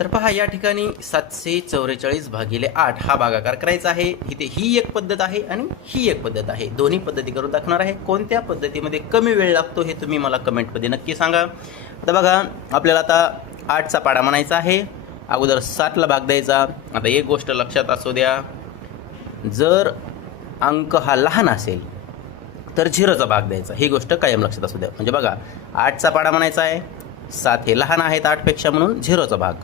तर पहा या ठिकाणी सातशे चौवेचाळीस भागिले आठ हा भागाकार करायचा आहे. इथे ही एक पद्धत आहे आणि ही एक पद्धत आहे. दोन्ही पद्धती करून दाखवणार आहे. कोणत्या पद्धतीमध्ये कमी वेळ लागतो हे तुम्ही मला कमेंटमध्ये नक्की सांगा. आता बघा आपल्याला आता आठचा पाडा म्हणायचा आहे. अगोदर सातला भाग द्यायचा. आता एक गोष्ट लक्षात असू द्या. जर अंक हा लहान असेल तर झिरोचा भाग द्यायचा. ही गोष्ट कायम लक्षात असू द्या. म्हणजे बघा आठचा पाडा म्हणायचा आहे. सात हे लहान आहेत आठपेक्षा म्हणून झिरोचा भाग.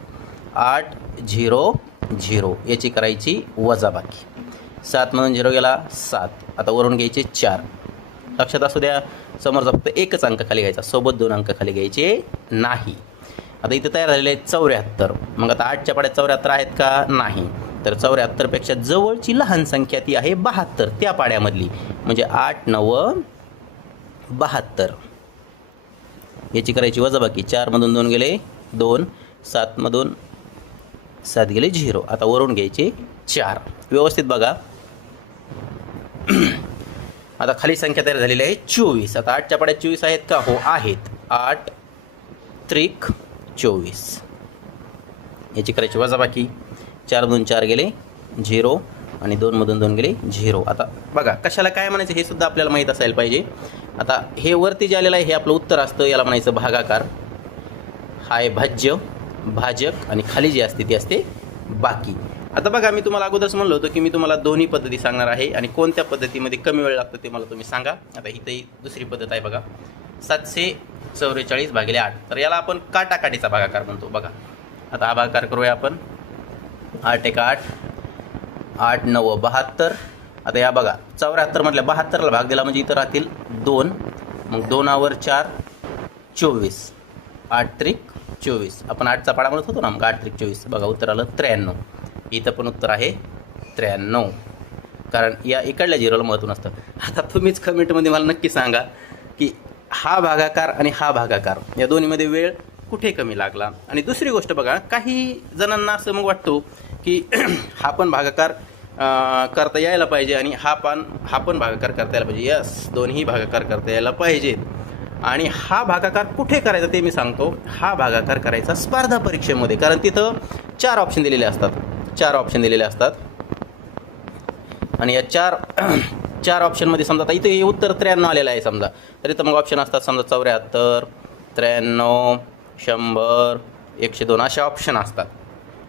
आठ झिरो झिरो याची करायची वजाबाकी. सातमधून झिरो गेला सात. आता वरून घ्यायचे चार. लक्षात असू द्या समोरचा फक्त एकच अंक खाली घ्यायचा सोबत दोन अंक खाली घ्यायचे नाही. आता इथं तयार झालेले आहेत चौऱ्याहत्तर. मग आता आठच्या पाड्यात चौऱ्याहत्तर आहेत का? नाही. तर चौऱ्याहत्तरपेक्षा जवळची लहान संख्या ती आहे बहात्तर त्या पाड्यामधली. म्हणजे आठ नव बहात्तर. याची करायची वजाबाकी. चारमधून दोन गेले दोन. सातमधून सात गेले झिरो. आता वरून घ्यायचे चार. व्यवस्थित बघा. आता खाली संख्या तयार झालेली आहे चोवीस. आता आठच्या पाड्या चोवीस आहेत का? हो आहेत. आठ त्रिक चोवीस. याची करायची वजाबाकी. चारमधून चार गेले झिरो आणि दोनमधून दोन गेले झिरो. आता बघा कशाला काय म्हणायचं हे सुद्धा आपल्याला माहीत असायला पाहिजे. आता हे वरती जे आलेलं आहे हे आपलं उत्तर असतं याला म्हणायचं भागाकार. हा आहे भाज्य. भाजक आणि खाली जी असते ती असते बाकी. आता बघा मी तुम्हाला अगोदरच म्हणलो होतो की मी तुम्हाला दोन्ही पद्धती सांगणार आहे आणि कोणत्या पद्धतीमध्ये कमी वेळ लागतो ते मला तुम्ही सांगा. आता इथंही दुसरी पद्धत आहे बघा. सातशे चौवेचाळीस भागिले आठ. तर याला आपण काटाकाटीचा भागाकार म्हणतो बघा. आता हा भागाकार करूया आपण. आठ एक आठ. आठ नऊ बहात्तर. आता या बघा चौऱ्याहत्तर म्हटल्या बहात्तरला भाग दिला म्हणजे इथं राहतील दोन. मग दोनावर चार चोवीस. आठ त्रिक चोवीस. आपण आठचा पाडा म्हणत होतो ना मग आठ त्रिक चोवीस. बघा उत्तर आलं त्र्याण्णव. इथं पण उत्तर आहे त्र्याण्णव. कारण या इकडल्या झिरोला महत्त्व नसतं. आता तुम्हीच कमेंटमध्ये मला नक्की सांगा की हा भागाकार आणि हा भागाकार या दोन्हीमध्ये वेळ कुठे कमी लागला? आणि दुसरी गोष्ट बघा काही जणांना असं मग वाटतो की हा पण भागाकार करता यायला पाहिजे आणि हा पण हा पण भागाकार करता यायला पाहिजे. यस दोन्ही भागाकार करता यायला पाहिजेत. आणि हा भागाकार कुठे करायचा ते मी सांगतो. हा भागाकार करायचा स्पर्धा परीक्षेमध्ये. कारण तिथं चार ऑप्शन दिलेले असतात. चार ऑप्शन दिलेले असतात. आणि या चार चार ऑप्शनमध्ये समजा आता इथे हे उत्तर त्र्याण्णव आलेलं आहे समजा. तर इथं मग ऑप्शन असतात समजा चौऱ्याहत्तर त्र्याण्णव शंभर एकशे दोन असे ऑप्शन असतात.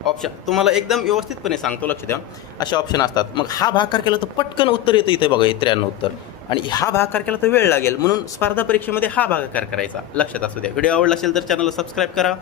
ऑप्शन तुम्हाला एकदम व्यवस्थितपणे सांगतो लक्ष द्या. असे ऑप्शन असतात. मग हा भाकार केला तर पटकन उत्तर येतं इथे बघा हे त्र्याण्णव उत्तर. आणि हा भागाकार केला तर वेळ लागेल. म्हणून स्पर्धा परीक्षेमध्ये हा भागाकार करायचा. लक्षात असू द्या. व्हिडिओ आवडला असेल तर चॅनलला सबस्क्राईब करा.